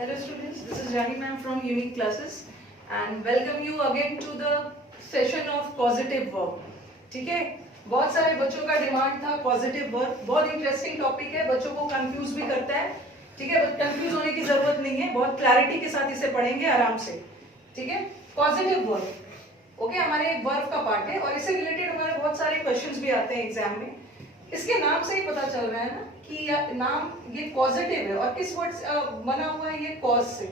Hello students, this is Rani ma'am from Unique Classes and welcome you again to the session of positive verb. ठीक है, बहुत सारे बच्चों का demand था पॉजिटिव वर्ब. बहुत इंटरेस्टिंग टॉपिक है, बच्चों को कंफ्यूज भी करता है. ठीक है, कंफ्यूज होने की जरूरत नहीं है, बहुत क्लैरिटी के साथ इसे पढ़ेंगे आराम से. ठीक है, पॉजिटिव वर्ब ओके हमारे एक वर्ब का पार्ट है और इससे रिलेटेड हमारे बहुत सारे क्वेश्चंस भी आते हैं एग्जाम में. इसके नाम से ही पता चल रहा है ना कि नाम ये पॉजिटिव है और किस वर्ड से बना हुआ है, ये कॉज से.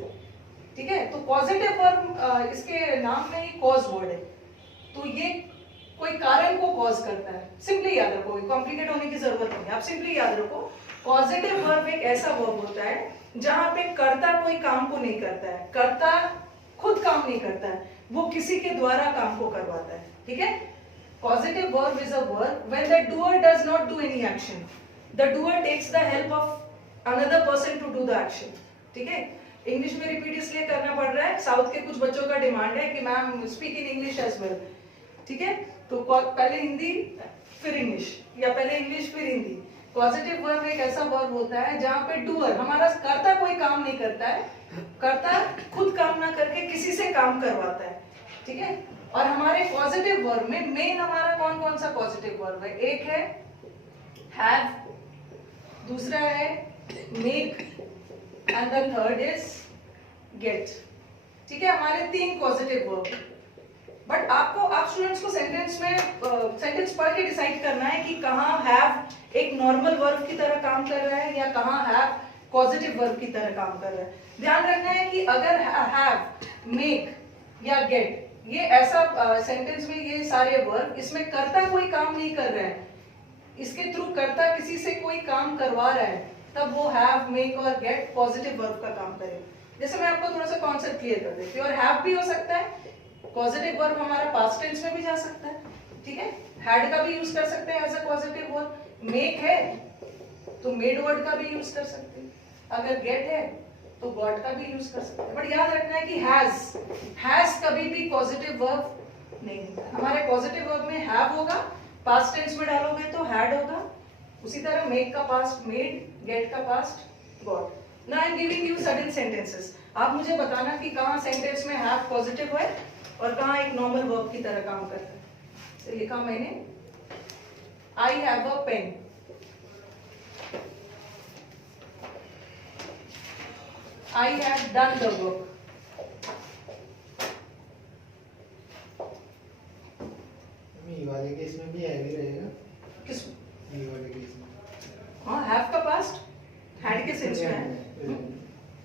ठीक है, तो पॉजिटिव वर्ब इसके नाम में ही कॉज वर्ड है, तो ये कोई कारण को कॉज करता है. सिंपली याद रखो, कॉम्प्लिकेट होने की जरूरत नहीं है, आप सिंपली याद रखो. पॉजिटिव वर्ब एक ऐसा वर्ब होता है जहां पे कर्ता कोई काम को नहीं करता है, कर्ता खुद काम नहीं करता है, वो किसी के द्वारा काम को करवाता है. ठीक है, positive verb is a verb when the doer does not do any action. The doer takes the help of another person to do the action. ठीक है, इंग्लिश में रिपीट इसलिए करना पड़ रहा है, साउथ के कुछ बच्चों का डिमांड है कि ma'am speak in English as well. ठीक है, तो पहले हिंदी फिर इंग्लिश या पहले इंग्लिश फिर हिंदी. पॉजिटिव वर्ब एक ऐसा वर्ब होता है जहाँ पे डूअर हमारा कर्ता कोई काम नहीं करता है, कर्ता खुद काम ना करके किसी से काम करवाता है. ठीक है, और हमारे पॉजिटिव वर्ब में मेन हमारा कौन कौन सा पॉजिटिव वर्ब है? एक है हैव, दूसरा है make and the third is get. ठीक है, हमारे तीन पॉजिटिव वर्ब. बट आप स्टूडेंट्स को सेंटेंस में सेंटेंस पढ़ के डिसाइड करना है कि कहाँ हैव एक नॉर्मल वर्ब की तरह काम कर रहा है या कहाँ हैव पॉजिटिव वर्ब की तरह काम कर रहा है. ध्यान रखना है कि अगर हैव, मेक या गेट ये ऐसा सेंटेंस में ये सारे वर्ब इसमें कर्ता कोई काम नहीं कर रहा है, इसके थ्रू कर्ता किसी से कोई काम करवा रहा है, तब वो हैव, मेक और गेट पॉजिटिव वर्ब का काम करे. जैसे मैं आपको थोड़ा सा कॉन्सेप्ट क्लियर कर देती हूँ. और हैव भी हो सकता है, पॉजिटिव वर्ब हमारा पास्ट टेंस में भी जा सकता है. ठीक है, हैड का भी यूज कर सकते हैं as a positive verb. Make है तो मेड वर्ड का भी यूज कर सकते हैं. अगर गेट है तो गॉट का भी यूज कर सकते हैं. बट याद रखना है कि हैज कभी भी पॉजिटिव वर्ब नहीं होता. हमारे पॉजिटिव वर्ब में हैव होगा, पास्ट टेंस में डालोगे तो हैड होगा. उसी तरह मेक का पास्ट मेड, गेट का past got. Now I am giving you certain sentences. आप मुझे बताना कि कहाँ सेंटेंस में हैव पॉजिटिव है और कहाँ एक नॉर्मल वर्ब की तरह काम करता है. तो लिखा मैंने I have a pen. I had done the work. Me वाले केस में भी हैव ही रहेगा. किस मी वाले केस में हाँ हैव का पास्ट हैड के सेंस में है.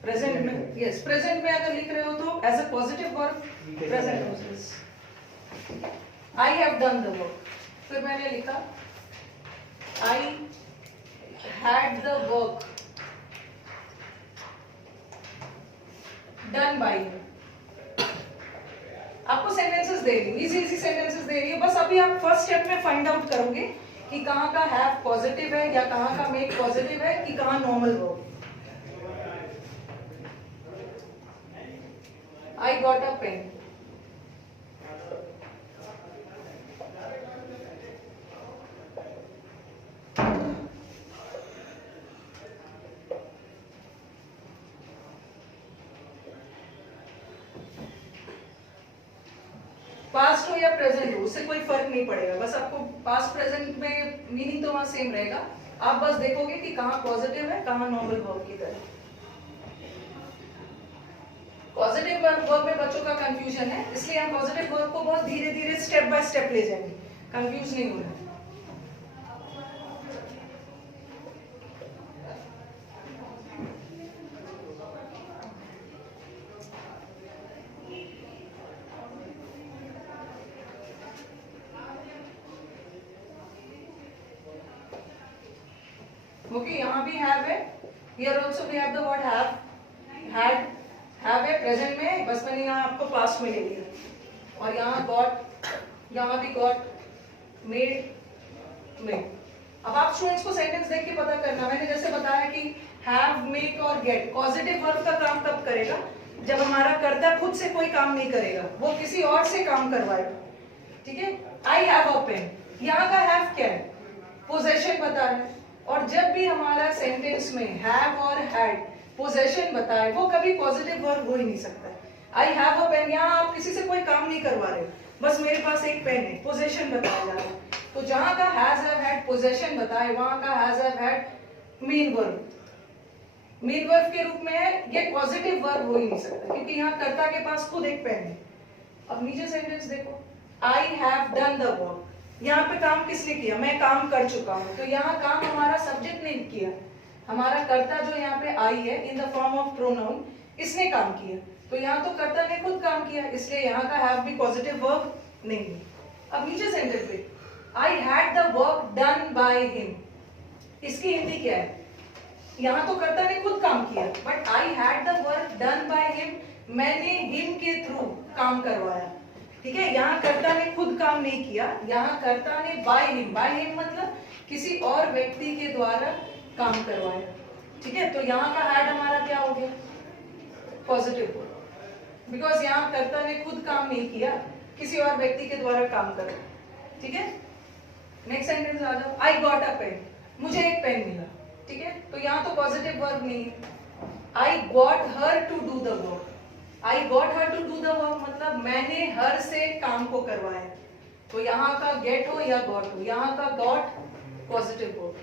प्रेजेंट में यस, प्रेजेंट में अगर लिख रहे हो तो as a positive verb present uses. I have done the work. फिर मैंने लिखा I had the work done by. आपको सेंटेंसेस दे रही हूँ, इजी सेंटेंसेस दे रही हूँ. बस अभी आप फर्स्ट स्टेप में फाइंड आउट करोगे कि कहाँ का हैव पॉजिटिव है या कहाँ का मेक पॉजिटिव है कि कहाँ normal verb. I got a pen. Past हो या प्रेजेंट हो उससे कोई फर्क नहीं पड़ेगा, बस आपको पास्ट प्रेजेंट में मीनिंग तो वहां सेम रहेगा. आप बस देखोगे कि कहाँ पॉजिटिव है कहाँ नॉर्मल वर्ब की तरह. पॉजिटिव वर्ब में बच्चों का कंफ्यूजन है, इसलिए हम पॉजिटिव वर्ब को बहुत धीरे धीरे स्टेप बाय स्टेप ले जाएंगे, कंफ्यूज नहीं होना. ओके, यहाँ भी हैव है, here also we have the word have. Had have है प्रेजेंट में, बस मैंने यहाँ आपको पास्ट में ले लिया. और यहाँ गॉट, यहाँ भी गॉट, मेड, मेड. अब आप स्टूडेंट्स को सेंटेंस देख के पता करना. मैंने जैसे बताया कि हैव, मेक और गेट पॉजिटिव वर्ब का काम कब करेगा? जब हमारा कर्ता खुद से कोई काम नहीं करेगा, वो किसी और से काम करवाएगा. ठीक है, आई हैव अ पेन, यहाँ का हैव क्या है? पोजेशन बता रहा है. और जब भी हमारा सेंटेंस में हैव और हैड पोजेशन बताए, वो कभी पॉजिटिव वर्ब हो ही नहीं सकता है। आई हैव अ पेन, यहाँ आप किसी से कोई काम नहीं करवा रहे, बस मेरे पास एक पेन है, पोजेशन बताया जा रहा है। तो जहां का हैज हैव हैड पोजेशन बताए, वहां का has have had main verb, main verb के रूप में है, ये पॉजिटिव वर्ब हो ही नहीं सकता क्योंकि यहाँ कर्ता के पास खुद एक पेन है। अब नीचे सेंटेंस देखो, आई हैव डन द वर्क, यहाँ पे काम किसने किया, मैं काम कर चुका हूँ। तो यहाँ काम हमारा सब्जेक्ट ने किया, हमारा कर्ता जो यहाँ पे आई है in the form of pronoun, इसने काम किया। तो यहाँ तो कर्ता ने खुद काम किया, इसलिए यहाँ का हैव भी पॉजिटिव वर्ब नहीं है। अब नीचे सेंटेंस पे, आई had the work done by him, इसकी हिंदी क्या है, यहाँ तो कर्ता ने खुद काम किया, but I had the work done by him, मैंने हिम के थ्रू काम करवाया। ठीक है, यहाँ कर्ता ने खुद काम नहीं किया, यहाँ कर्ता ने बाय हिम मतलब किसी और व्यक्ति के द्वारा काम करवाया। ठीक है, तो यहाँ का हैड हमारा क्या हो गया, पॉजिटिव, बिकॉज यहाँ कर्ता ने खुद काम नहीं किया, किसी और व्यक्ति के द्वारा काम करा। ठीक है, नेक्स्ट सेंटेंस आ जाओ, आई गॉट अ पेन, मुझे एक पेन मिला। ठीक है, तो यहाँ तो पॉजिटिव वर्ब नहीं है। I got her to do the work, I got her to do the work मतलब मैंने हर से काम को करवाया। तो यहाँ का गेट हो या गॉट हो, यहाँ का गॉट पॉजिटिव हो।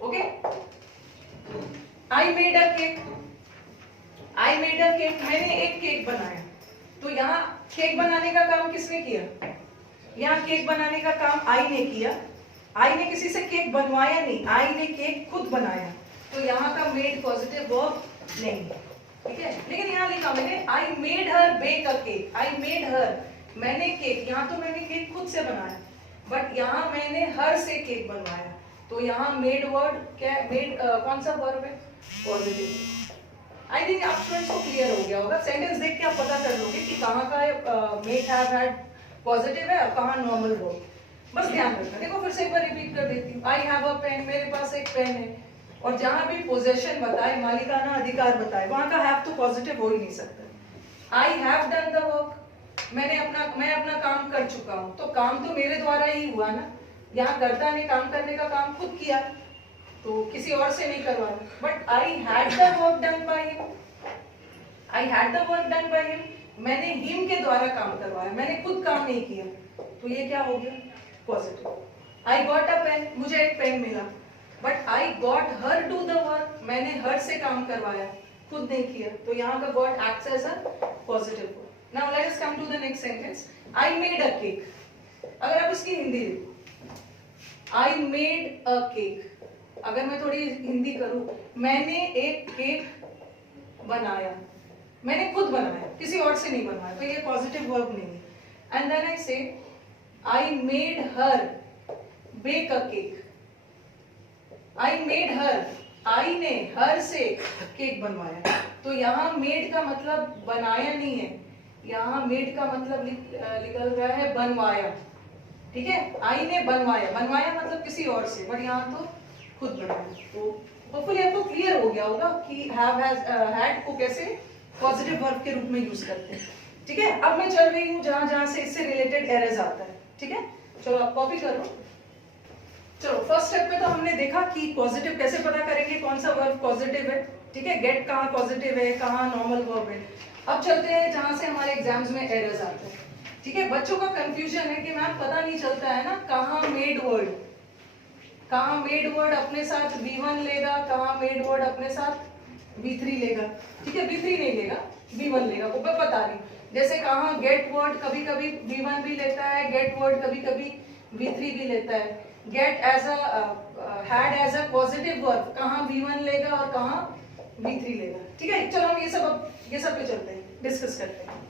Okay, I made a cake, I made a cake, मैंने एक केक बनाया। तो यहाँ केक बनाने का काम किसने किया, यहाँ केक बनाने का काम आई ने किया, आई ने किसी से केक बनवाया नहीं, आई ने केक खुद बनाया। तो यहाँ का मेड पॉजिटिव वर्ब नहीं, ठीक है। लेकिन यहाँ लिखा मैंने I made her bake a cake, I made her, मैंने केक, यहाँ तो मैंने केक खुद से बनाया, बट यहाँ मैंने हर से केक बनवाया। तो यहाँ मेड वर्ड क्या, मेड कौन सा वर्ब है, पॉजिटिव। आई थिंक आप स्टूडेंट्स को क्लियर हो गया होगा, सेंटेंस देख के आप पता कर लोगे कि कहाँ का मेड हैव हैड पॉजिटिव है और कहाँ नॉर्मल वर्ब। बस ध्यान रखना। देखो फिर से एक बार रिपीट कर देती हूँ, आई हैव अ पेन, मेरे पास एक पेन है, और जहां भी पोजेशन बताए, मालिकाना अधिकार बताए, वहां का हैव तो पॉजिटिव हो ही नहीं सकता। आई हैव डन द वर्क, मैं अपना काम कर चुका हूं, तो काम तो मेरे द्वारा ही हुआ ना, यहाँ कर्ता ने काम करने का काम खुद किया, तो किसी और से नहीं करवाया। But I had the work done by him, I had the work done by him, मैंने हिम के द्वारा काम करवाया, मैंने खुद काम नहीं किया, तो ये क्या हो गया, positive. I got a pen, मुझे एक पेन मिला, but I got her to the work, मैंने हर से काम करवाया, खुद नहीं किया, तो यहाँ का got acts as a positive. Now let us come to the next sentence, I made a cake. अगर आप इसकी हिंदी देखो, आई मेड अ केक, अगर मैं थोड़ी हिंदी करूं, मैंने एक केक बनाया, मैंने खुद बनाया, किसी और से नहीं बनवाया, तो ये पॉजिटिव वर्ब नहीं है। And then I say I made her bake a cake, I made her, I ने हर से केक बनवाया, तो यहाँ मेड का मतलब बनाया नहीं है, यहाँ मेड का मतलब निकल रहा है बनवाया। ठीक है, आई ने बनवाया, बनवाया मतलब किसी और से, बट यहाँ तो खुद बनाया। तो होपफुली आपको क्लियर हो गया होगा कि हैव हैड को कैसे पॉजिटिव वर्ब के रूप में यूज करते हैं। ठीक है, अब मैं चल रही हूँ जहां जहां से इससे रिलेटेड एरर्स आता है। ठीक है, चलो आप कॉपी करो। चलो फर्स्ट स्टेप में तो हमने देखा कि पॉजिटिव कैसे पता करेंगे, कौन सा वर्ब पॉजिटिव है। ठीक है, गेट कहाँ पॉजिटिव है, कहाँ नॉर्मल वर्ब है। अब चलते हैं जहां से हमारे एग्जाम्स में एरर्स आते हैं। ठीक है, बच्चों का कंफ्यूजन है कि मैम पता नहीं चलता है ना, कहाँ मेड वर्ड, कहाँ मेड वर्ड अपने साथ V1 लेगा, कहाँ मेड वर्ड अपने साथ V3 लेगा। ठीक है, V3 नहीं लेगा, V1 लेगा, वो मैं बता रही हूँ। जैसे कहाँ गेट वर्ड कभी कभी V1 भी लेता है, गेट वर्ड कभी कभी V3 भी लेता है। Get as a had as a positive verb कहाँ V1 लेगा और कहाँ V3 लेगा। ठीक है, चलो हम ये सब पे चलते हैं, डिस्कस करते हैं।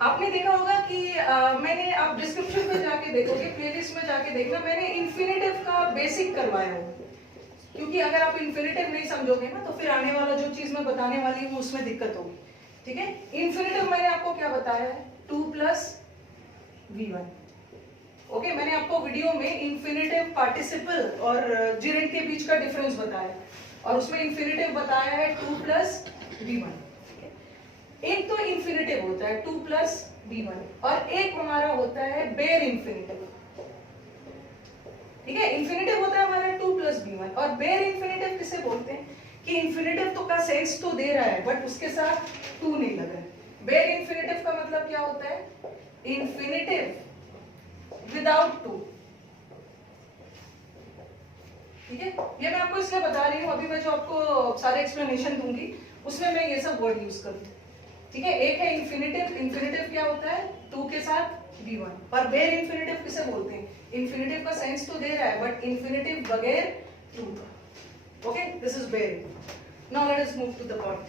आपने देखा होगा कि मैंने, आप डिस्क्रिप्शन में जाके देखोगे, प्लेलिस्ट में जाके देखना, मैंने इन्फिनेटिव का बेसिक करवाया हो, क्योंकि अगर आप इन्फिनेटिव नहीं समझोगे ना, तो फिर आने वाला जो चीज मैं बताने वाली हूँ उसमें दिक्कत होगी। ठीक है, इन्फिनेटिव मैंने आपको क्या बताया है, 2 + V1। ओके, मैंने आपको वीडियो में इन्फिनेटिव पार्टिसिपल और जिरेंट के बीच का डिफरेंस बताया, और उसमें इन्फिनेटिव बताया है 2 + V1। एक तो इन्फिनेटिव होता है 2 + V1, और एक हमारा होता है बेयर इन्फिनेटिव। ठीक है। इन्फिनेटिव होता है हमारा 2 प्लस बी वन, और बेयर इन्फिनेटिव किसे बोलते हैं कि इन्फिनेटिव तो का सेंस तो दे रहा है बट उसके साथ 2 नहीं लगा है। बेयर इन्फिनेटिव का मतलब क्या होता है, इन्फिनेटिव विदाउट 2। ठीक है, ये मैं आपको इसलिए बता रही हूँ, अभी मैं जो आपको सारे एक्सप्लेनेशन दूंगी उसमें मैं ये सब वर्ड यूज करूँ। ठीक है, एक है इन्फिनेटिव, इन्फिनेटिव क्या होता है 2 के साथ v1, और बेयर इन्फिनेटिव किसे बोलते हैं, इन्फिनेटिव का सेंस तो दे रहा है बट इन्फिनेटिव बगैर 2 का। Okay, this is bare. Now let us move to the point.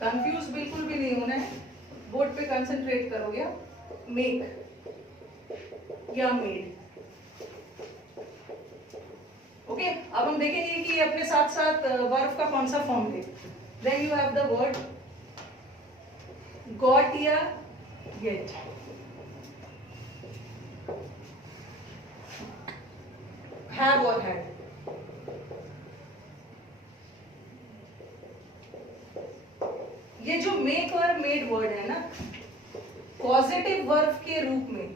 Confuse बिल्कुल भी नहीं होना है, बोर्ड पे कंसंट्रेट करोगे। मेक या मेड। ओके, अब हम देखेंगे कि अपने साथ साथ वर्ब का कौन सा फॉर्म ले। Then you have the word got या गेट। हैव और हैड। ये जो मेक और मेड वर्ड है ना, पॉजिटिव वर्ब के रूप में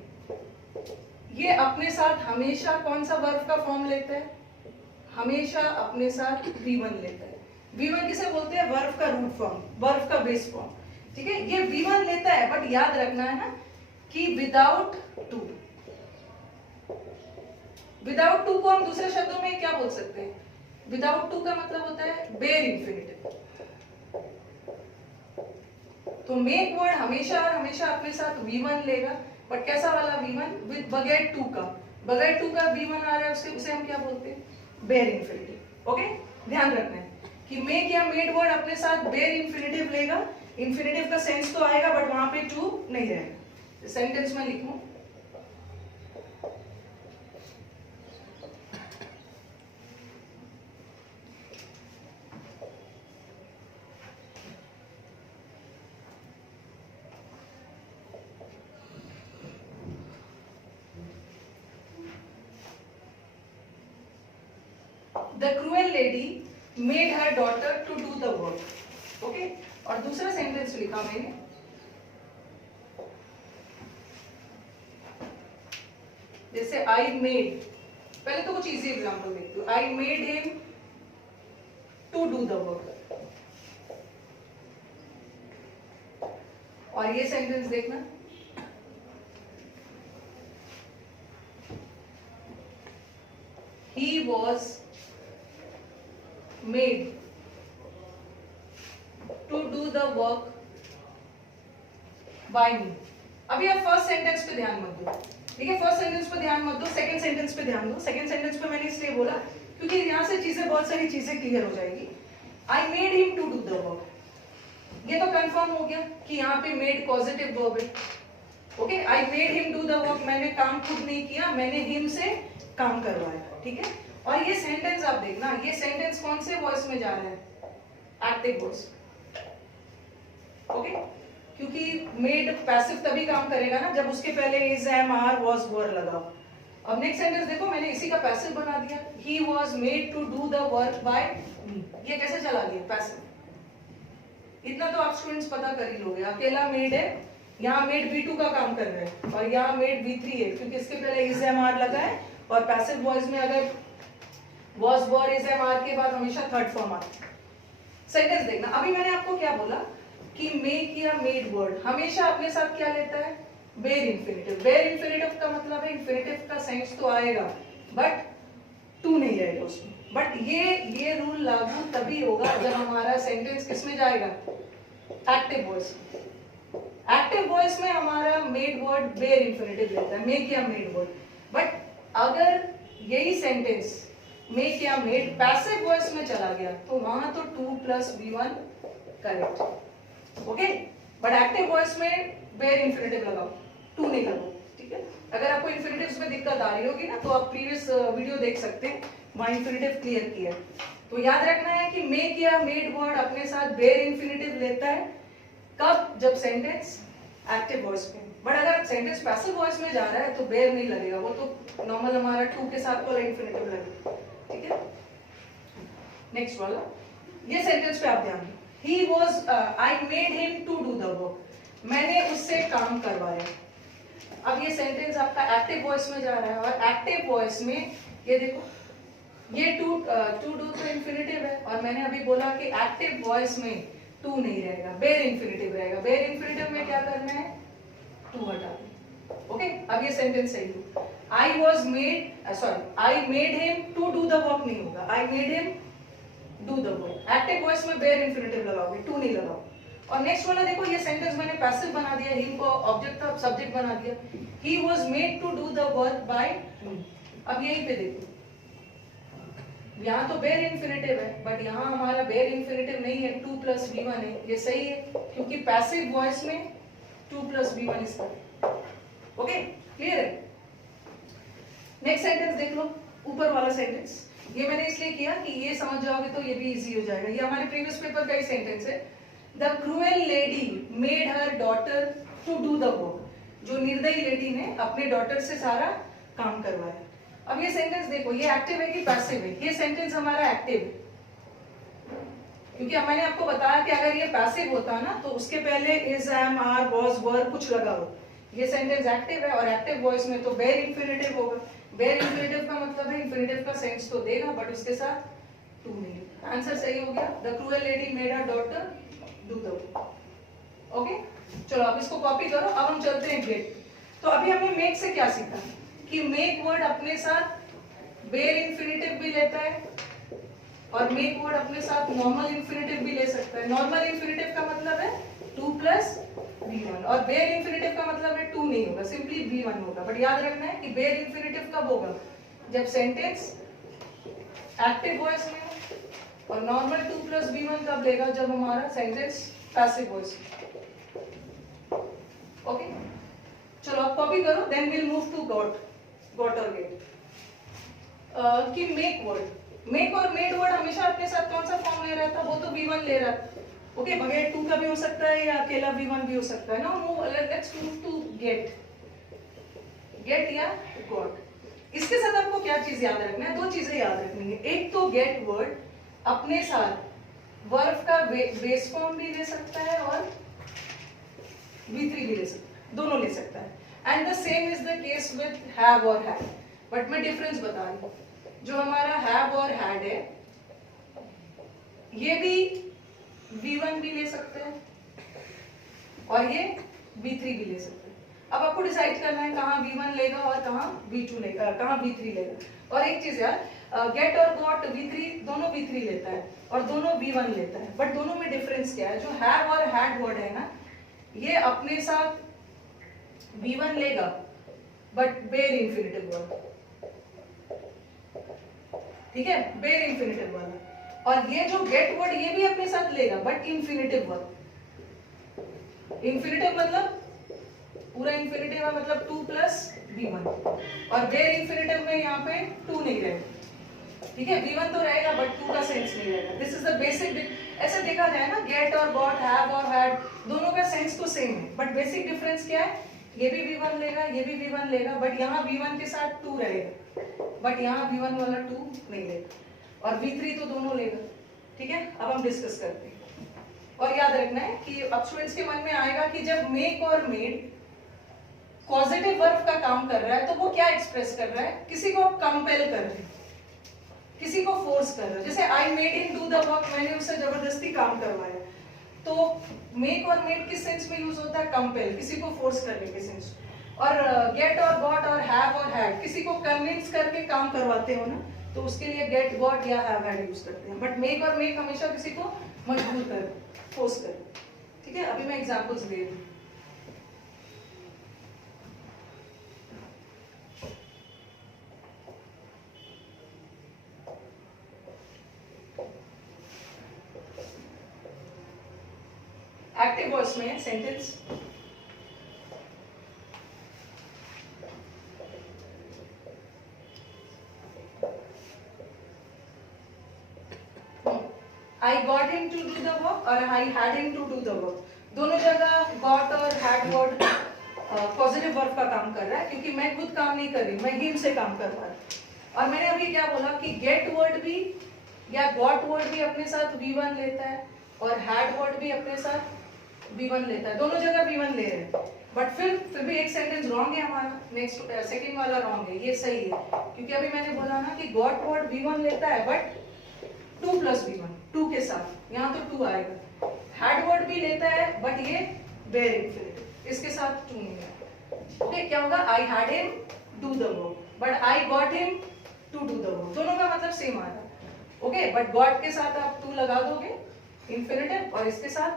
ये अपने साथ हमेशा कौन सा वर्ब का फॉर्म लेता है, हमेशा अपने साथ V1 लेता है। V1 किसे बोलते हैं, वर्ब का रूट फॉर्म, वर्ब का बेस फॉर्म। ठीक है, ये V1 लेता है बट याद रखना है ना कि विदाउट 2। विदाउट 2 को हम दूसरे शब्दों में क्या बोल सकते हैं, विदाउट 2 का मतलब होता है बेयर इन्फिनेटिव। तो मेक वर्ड हमेशा और हमेशा अपने साथ V1 लेगा, बट कैसा वाला V1, विद बगैर 2 का। बगैर 2 का V1 आ रहा है उसके, उसे हम क्या बोलते हैं, बेयर इन्फिनेटिव। ओके, ध्यान रखना है कि मेक या मेड वर्ड अपने साथ बेयर इन्फिनेटिव लेगा। इन्फिनेटिव का सेंस तो आएगा बट वहां पे 2 नहीं रहेगा। सेंटेंस में लिखूं, The cruel lady made her daughter to do the work. Okay? और दूसरा सेंटेंस लिखा मैंने, जैसे I made, पहले तो कुछ इजी एग्जांपल देखती हूँ। I made him to do the work। और ये सेंटेंस देखना, he was made to do the work by me। अभी आप फर्स्ट सेंटेंस पे ध्यान मत दो। ठीक है, फर्स्ट सेंटेंस पे ध्यान मत दो, सेकंड सेंटेंस पे ध्यान दो। सेकंड सेंटेंस पे मैंने इसलिए बोला क्योंकि यहाँ से चीजें, बहुत सारी चीजें क्लियर हो जाएगी। I made him to do the work, ये तो कंफर्म हो गया कि यहाँ पे मेड पॉजिटिव वर्ब है। Okay, I made him do the work, मैंने काम खुद नहीं किया, मैंने him से काम करवाया। ठीक है, और ये सेंटेंस आप देखना, ये सेंटेंस कौन से वॉइस में जा रहा है, एक्टिव वॉइस। ओके, क्योंकि मेड पैसिव तभी काम करेगा ना जब उसके पहले इज, एम, आर, वाज, वर लगाओ। अब नेक्स्ट सेंटेंस देखो, मैंने इसी का पैसिव बना दिया, he was made to do the work by me. ये कैसे चला गया पैसिव। इतना तो आप स्टूडेंट्स पता कर ही लोगे। अकेला मेड है, यहाँ मेड V2 का काम कर रहा है और यहाँ मेड V3 है क्योंकि इसके पहले इज, एम, आर लगा है। और पैसिव वॉइस में अगर was, were, is, am, are के बाद हमेशा थर्ड फॉर्म आता है। सेंटेंस देखना, अभी मैंने आपको क्या बोला कि मेक या मेड वर्ड हमेशा अपने साथ क्या लेता है, बेयर इन्फिनेटिव। बेयर इन्फिनेटिव का मतलब है इन्फिनेटिव का सेंस तो आएगा बट 2 नहीं रहेगा उसमें। बट ये रूल लागू तभी होगा जब हमारा सेंटेंस किस में जाएगा, एक्टिव वॉइस। एक्टिव वॉइस में हमारा मेड वर्ड बेयर इन्फिनेटिव लेता है, मेक या मेड वर्ड। बट अगर यही सेंटेंस मेक या मेड पैसिव वॉइस में चला गया तो वहां तो 2 plus V1 correct. Okay, but active voice में बेयर इन्फिनेटिव लगाओ, 2 नहीं लगाओ। ठीक है, अगर आपको इन्फिनेटिव्स में दिक्कत आ रही होगी ना तो आप प्रीवियस वीडियो देख सकते हैं, वहां इन्फिनेटिव क्लियर किया है। तो याद रखना है कि मेक या मेड वर्ड अपने साथ बेयर इन्फिनेटिव लेता है, कब, जब सेंटेंस एक्टिव वॉइस में। बट अगर सेंटेंस पैसिव वॉइस में जा रहा है तो बेयर नहीं लगेगा, वो तो नॉर्मल हमारा 2 के साथ वाला इन्फिनेटिव लगेगा। ठीक है, नेक्स्ट वाला, ये सेंटेंस पे आप ध्यान दो, he was I made him to do the work। मैंने उससे काम करवाया। अब ये सेंटेंस आपका एक्टिव वॉइस में जा रहा है और एक्टिव वॉइस में ये देखो, ये टू डू तो इन्फिनिटिव है और मैंने अभी बोला कि एक्टिव वॉइस में टू नहीं रहेगा, बेयर इन्फिनिटिव रहेगा। बेयर इन्फिनिटिव में क्या करना है, टू हटा दें। ओके, अब ये सेंटेंस सही हो। I was made, sorry, I made him to do the work नहीं होगा, I made him do the work. Active voice में बेयर इन्फिनिटिव लगाओगे, टू नहीं लगाओ। और नेक्स्ट वाला देखो, ये सेंटेंस मैंने पैसिव बना दिया, हिम को ऑब्जेक्ट था, सब्जेक्ट बना दिया। He was made to do the work by me. अब यहीं पे देखो, यहाँ तो बेयर इन्फिनिटिव है बट यहाँ हमारा बेयर इन्फिनिटिव नहीं है, 2 प्लस v1 है। ये सही है क्योंकि पैसिव वॉइस में 2 प्लस v1 इसका। ओके, क्लियर है। नेक्स्ट सेंटेंस देख लो, ऊपर वाला सेंटेंस। ये मैंने इसलिए किया कि ये समझ जाओगे तो ये भी इजी हो जाएगा। ये हमारे प्रीवियस पेपर का ही सेंटेंस है। The cruel lady made her daughter to do the work. जो निर्दयी लेडी ने अपने डॉटर से सारा काम करवाया। अब ये सेंटेंस देखो, ये एक्टिव है कि पैसिव है? ये सेंटेंस हमारा एक्टिव है क्योंकि मैंने आपको बताया कि अगर ये पैसिव होता ना तो उसके पहले इज, एम, आर, वाज, वर कुछ लगा हो। ये सेंटेंस एक्टिव है और एक्टिव वॉइस में तो बेयर इन्फिनिटिव होगा। बेयर इन्फिनिटिव का मतलब है इन्फिनिटिव का सेंस तो देगा बट उसके साथ टू नहीं। आंसर सही हो गया। The cruel lady made her daughter do the work. Okay, चलो अब इसको कॉपी करो। अब हम चलते हैं गेट। तो अभी हमने मेक से क्या सीखा कि मेक वर्ड अपने साथ बेयर इन्फिनिटिव भी लेता है और मेक वर्ड अपने साथ नॉर्मल इन्फिनिटिव भी ले सकता है। नॉर्मल इन्फिनिटिव का मतलब है 2 प्लस v1 और बेयर इन्फिनिटिव का मतलब है 2 नहीं होगा, सिंपली v1 होगा। बट याद रखना है कि बेयर इन्फिनिटिव कब होगा, जब सेंटेंस एक्टिव वॉइस में हो, और नॉर्मल 2 प्लस v1 कब लेगा, जब हमारा सेंटेंस पैसिव वॉइस। ओके, चलो आप कॉपी करो, then will move to got और गेट। कि मेक वर्ड, मेक और मेड वर्ड हमेशा अपने साथ कौन सा फॉर्म ले रहा था, वो तो v1 ले रहा था। ओके, बगैर 2 का भी हो सकता है या अकेला v1 भी हो सकता है ना। Move, let's move to get, get या गॉट। इसके साथ आपको क्या चीज याद रखना है, 2 चीजें याद रखनी है। एक तो गेट वर्ड अपने साथ वर्ब का बेस फॉर्म भी ले सकता है और v3 भी ले सकता है, दोनों ले सकता है। And the same is the case with have और हैड। बट मैं डिफरेंस बता रही हूँ, जो हमारा हैव और हैड है ये भी v1 भी ले सकते हैं और ये v3 भी ले सकते हैं। अब आपको डिसाइड करना है कहाँ v1 लेगा और कहाँ v2 लेगा, कहाँ v3 लेगा। और एक चीज यार, गेट और गॉट v3 दोनों v3 लेता है और दोनों v1 लेता है। बट दोनों में डिफरेंस क्या है, जो हैव और हैड वर्ड है ना, ये अपने साथ v1 लेगा बट बेयर इन्फिनिटिव वर्ड। ठीक है, बेयर इन्फिनिटिव वाला। और ये जो गेट वर्ड ये भी अपने साथ लेगा बट इन्फिनिटिव वर्ड। इन्फिनिटिव मतलब पूरा इन्फिनिटिव है, मतलब 2 प्लस v1। और बेयर इन्फिनिटिव में यहाँ पे 2 नहीं रहेगा। ठीक है, v1 तो रहेगा बट 2 का सेंस नहीं रहेगा। This is the basic. ऐसे देखा जाए ना, गेट और गॉट, हैव और हैड, दोनों का सेंस तो सेम है बट बेसिक डिफरेंस क्या है, ये भी v1 लेगा, ये भी v1 लेगा, बट यहाँ v1 के साथ 2 रहेगा बट यहाँ v1 वाला 2 नहीं लेगा। और v3 तो दोनों लेगा। ठीक है, अब हम डिस्कस करते हैं। और याद रखना है कि अब स्टूडेंट्स के मन में आएगा कि जब मेक और मेड पॉजिटिव वर्ब का काम कर रहा है तो वो क्या एक्सप्रेस कर रहा है, किसी को कंपेल कर रहे हैं, किसी को फोर्स कर रहा है। जैसे आई made him do the work, मैंने उससे जबरदस्ती काम करवाया। तो मेक और मेड किस सेंस में यूज होता है, कंपेल, किसी को फोर्स करने के सेंस। और गेट और गॉट और हैव और हैड, किसी को कन्विंस करके काम करवाते हो ना, तो उसके लिए गेट गॉट या हैव हैड यूज करते हैं। बट मेक और मेक हमेशा किसी को मजबूर कर, फोर्स कर। ठीक है, अभी मैं एग्जांपल्स दे रही हूँ। एक्टिव वॉइस में sentence, I got him to do the work और I had him to do the work. दोनों जगह गॉट और हैड वर्ड पॉजिटिव वर्ब का काम कर रहा है क्योंकि मैं खुद काम नहीं कर रही, मैं हिम से काम कर रहा हूं। और मैंने अभी क्या बोला कि गेट वर्ड भी या गॉट वर्ड भी अपने साथ v1 लेता है और हैड वर्ड भी अपने साथ V1 लेता है, दोनों जगह V1 ले रहे हैं, बट फिर भी एक सेंटेंस रॉन्ग है हमारा, नेक्स्ट सेकंड वाला रॉन्ग है, ये सही है, क्योंकि अभी मैंने बोला ना कि गॉट वर्ड V1 लेता है बट 2 प्लस V1, 2 के साथ, यहाँ तो 2 आएगा। हैड वर्ड भी लेता है बट ये वेयर इंफिनिटिव, इसके साथ 2 नहीं आएगा। ओके, क्या होगा, I had him do the work but I got him to do the work, दोनों का मतलब सेम आ रहा है। ओके, बट गॉट के साथ आप 2 लगा दोगे इंफिनिटिव और इसके साथ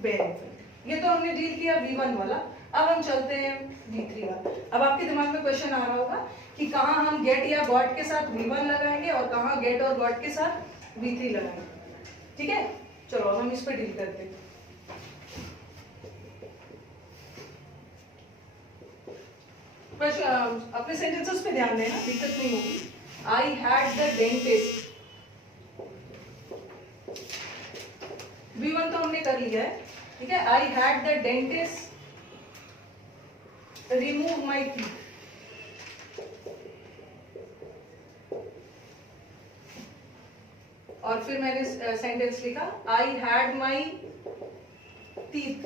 वेयर इंफिनिटिव। ये तो हमने डील किया V1 वाला। अब हम चलते हैं V3 वाला। अब आपके दिमाग में क्वेश्चन आ रहा होगा कि कहाँ हम गेट या गॉट के साथ V1 लगाएंगे और कहाँ गेट और गॉट के साथ V3 लगाएंगे। ठीक है, चलो अब हम इस पे डील करते हैं। अपने सेंटेंसेस पे ध्यान देना, दिक्कत नहीं होगी। आई हैड द डेंटिस्ट, V1 तो हमने कर लिया है, ठीक है। आई had the dentist remove my teeth, और फिर मैंने सेंटेंस लिखा I had my teeth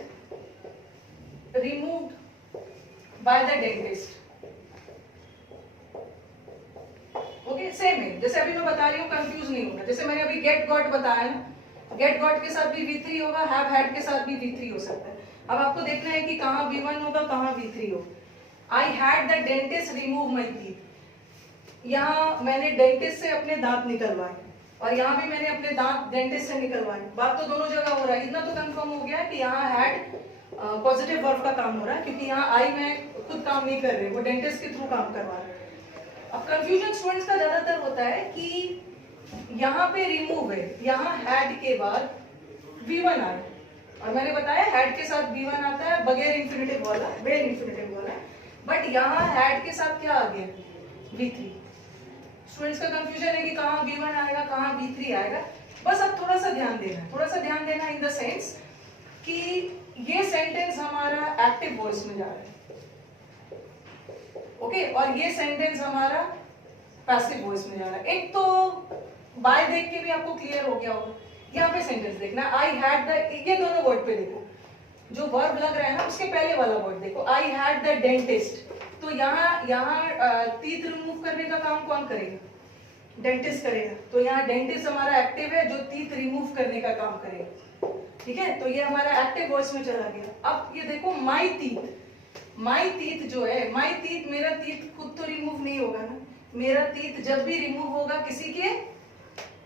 removed by the dentist. Okay, same है, जैसे अभी मैं बता रही हूँ, कंफ्यूज नहीं होगा। जैसे मैंने अभी गेट गॉट बताया ना, गेट गॉट के साथ भी V3 होगा, हैव हैड के साथ भी V3 हो सकता है। अब आपको देखना है कि कहाँ V1 होगा, कहाँ V3 होगा। I had the dentist remove my teeth, यहाँ मैंने डेंटिस्ट से अपने दांत निकलवाए और यहाँ भी मैंने अपने दांत डेंटिस्ट से निकलवाए। बात तो दोनों जगह हो रहा है। इतना तो कंफर्म हो गया कि यहाँ हैड पॉजिटिव वर्ब का काम हो रहा है, क्योंकि यहाँ आई में खुद काम नहीं कर रहे, वो डेंटिस्ट के थ्रू काम करवा रहे हैं। अब कंफ्यूजन स्टूडेंट्स का ज्यादातर होता है कि यहाँ पे रिमूव है, यहाँ हैड के बाद V1 आया, और मैंने बताया हैड के साथ V1 आता है बगैर इंफिनिटिव वाला, वेयर इंफिनिटिव वाला, बट यहाँ हैड के साथ क्या आ गया, V3। स्टूडेंट्स का कंफ्यूजन है कि कहाँ V1 आएगा, कहाँ V3 आएगा। बस अब थोड़ा सा ध्यान देना, थोड़ा सा ध्यान देना इन द सेंस कि ये सेंटेंस हमारा एक्टिव वॉइस में जा रहा है, ओके, और ये सेंटेंस हमारा पैसिव वॉइस में जा रहा है। एक तो बाय देख के भी आपको क्लियर हो गया होगा। यहाँ पे सेंटेंस देखना, आई हैड द, ये दोनों वर्ड पे देखो, जो वर्ब लग रहा है ना उसके पहले वाला वर्ड देखो, आई हैड द डेंटिस्ट। तो यहाँ टीथ रिमूव करने का काम कौन करेगा, डेंटिस्ट करेगा। तो यहाँ डेंटिस्ट हमारा एक्टिव है जो टीथ रिमूव करने का काम करेगा, ठीक है। तो ये हमारा एक्टिव वॉइस में चला गया। अब ये देखो माई टीथ, माई टीथ जो है, माई टीथ, मेरा टीथ खुद तो रिमूव नहीं होगा ना, मेरा टीथ जब भी रिमूव होगा किसी के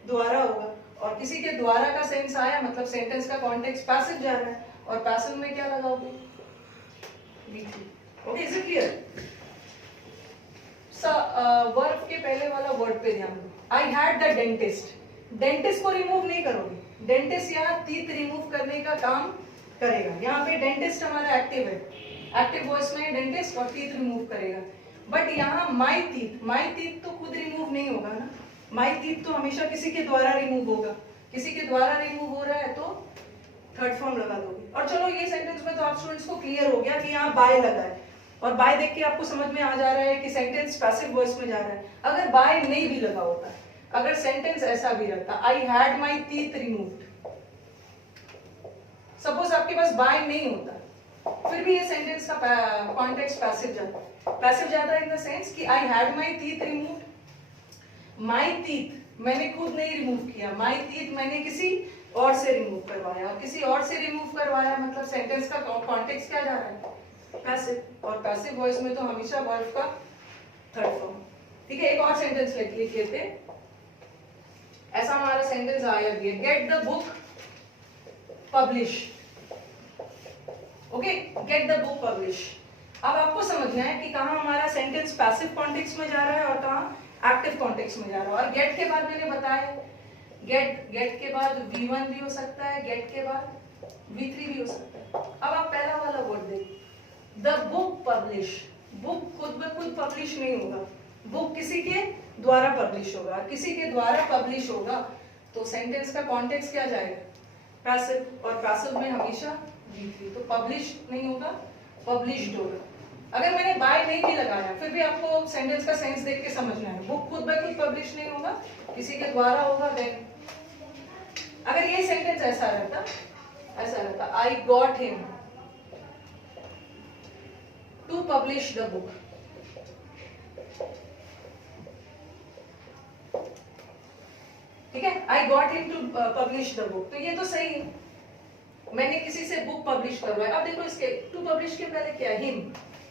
द्वारा होगा, और किसी के द्वारा का सेंस आया मतलब सेंटेंस का कॉन्टेक्स्ट पैसिव जा रहा है, और पैसिव में क्या लगाओगे, V3। Okay, is it clear? Verb के पहले वाला वर्ड पे ध्यान दो, आई हैड द डेंटिस्ट। डेंटिस्ट को रिमूव नहीं करोगे, डेंटिस्ट यहाँ टीथ रिमूव करने का काम करेगा। यहाँ पे डेंटिस्ट हमारा एक्टिव है, एक्टिव वॉइस में डेंटिस्ट और टीथ रिमूव करेगा। बट यहाँ माई टीथ, माई टीथ तो खुद रिमूव नहीं होगा ना, माई टीथ तो हमेशा किसी के द्वारा रिमूव होगा, किसी के द्वारा रिमूव हो रहा है तो थर्ड फॉर्म लगा दोगे। और चलो ये सेंटेंस में तो आप स्टूडेंट्स को क्लियर हो गया कि यहाँ बाय लगा है, और बाय देख के आपको समझ में आ जा रहा है कि सेंटेंस पैसिव वॉइस में जा रहा है। अगर बाय नहीं भी लगा होता, अगर सेंटेंस ऐसा भी रहता, I had my teeth removed, suppose आपके पास बाय नहीं होता, फिर भी ये सेंटेंस का कॉन्टेक्स्ट पैसिव जाता है। पैसिव जाता है इन द सेंस कि I had my teeth removed. My teeth मैंने खुद नहीं रिमूव किया, माई टीथ मैंने किसी और से रिमूव करवाया, और किसी और से रिमूव करवाया मतलब सेंटेंस का कॉन्टेक्स्ट क्या जा रहा है, पैसिव। और पैसिव वॉइस में तो हमेशा वर्ब का थर्ड फॉर्म। ठीक है, एक और सेंटेंस लिख लेते हैं। ऐसा हमारा सेंटेंस आया भी है, get the book publish. Okay, get the book publish. अब आपको समझना है कि कहाँ हमारा सेंटेंस पैसिव कॉन्टेक्स्ट में जा रहा है और कहाँ एक्टिव कॉन्टेक्स्ट में जा रहा है। और गेट के बाद मैंने बताया, गेट के बाद V1 भी हो सकता है, गेट के बाद V3 भी हो सकता है। अब आप पहला वाला वर्ड देखिए, द बुक पब्लिश। बुक खुद ब खुद पब्लिश नहीं होगा, बुक किसी के द्वारा पब्लिश होगा, किसी के द्वारा पब्लिश होगा तो सेंटेंस का कॉन्टेक्स्ट क्या जाएगा, पैसिव, और पैसिव में हमेशा V3। तो पब्लिश नहीं होगा, पब्लिश्ड होगा। अगर मैंने बाय नहीं भी लगाया फिर भी आपको सेंटेंस का सेंस देख के समझना है, बुक खुद ब खुद पब्लिश नहीं होगा, किसी के द्वारा होगा। देन अगर ये सेंटेंस ऐसा रहता, ऐसा रहता, I got him to publish the book. ठीक है, I got him to publish the book, तो ये तो सही है, मैंने किसी से बुक पब्लिश करवाया। अब देखो इसके टू पब्लिश के पहले क्या, हिम,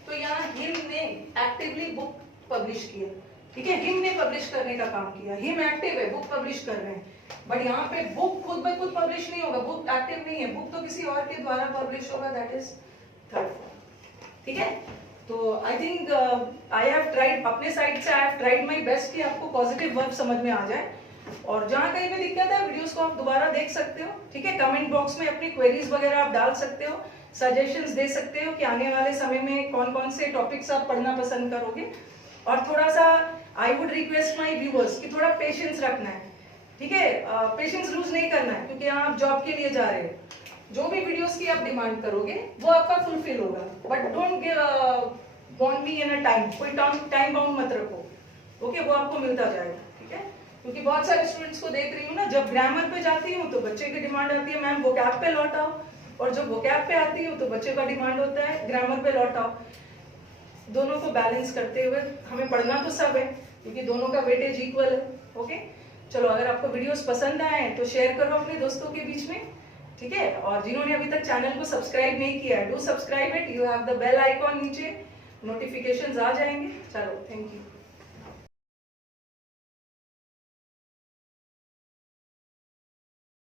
तो यहाँ हिम ने एक्टिवली बुक पब्लिश किया। ठीक है, हिम ने पब्लिश करने का काम किया, हिम एक्टिव है, बुक पब्लिश कर रहे हैं, बट यहाँ पे बुक खुद ब खुद पब्लिश नहीं होगा, बुक एक्टिव नहीं है, बुक तो किसी और के द्वारा पब्लिश होगा, दैट इज थर्ड फॉर्म। ठीक है, तो I think I have tried, अपने साइड से I have tried my best कि आपको पॉजिटिव वर्ब समझ में आ जाए, और जहाँ कहीं भी दिक्कत है वीडियोस को आप दोबारा देख सकते हो। ठीक है, कमेंट बॉक्स में अपनी क्वेरीज वगैरह आप डाल सकते हो, सजेशंस दे सकते हो कि आने वाले समय में कौन कौन से टॉपिक्स आप पढ़ना पसंद करोगे, और थोड़ा सा I would request my viewers कि थोड़ा पेशेंस रखना है। ठीक है, पेशेंस लूज नहीं करना है, क्योंकि यहाँ आप जॉब के लिए जा रहे हो, जो भी वीडियोस की आप डिमांड करोगे वो आपका फुलफिल होगा, but don't give bond me in a time, कोई टाइम बाउंड मत रखो। ओके, वो आपको मिलता जाएगा। ठीक है, क्योंकि बहुत सारे स्टूडेंट्स को देख रही हूँ ना, जब ग्रामर पे जाती हूँ तो बच्चे की डिमांड आती है मैम वोकैब पे लौट आओ, और जब वोकैब पे आती हूँ तो बच्चे का डिमांड होता है ग्रामर पे लौट आओ। दोनों को बैलेंस करते हुए हमें पढ़ना तो सब है, क्योंकि दोनों का वेटेज इक्वल है। ओके, चलो, अगर आपको वीडियोस पसंद आए तो शेयर करो अपने दोस्तों के बीच में। ठीक है, और जिन्होंने अभी तक चैनल को सब्सक्राइब नहीं किया है, do subscribe it, you have the bell icon, नीचे नोटिफिकेशंस आ जाएंगे। चलो, थैंक यू।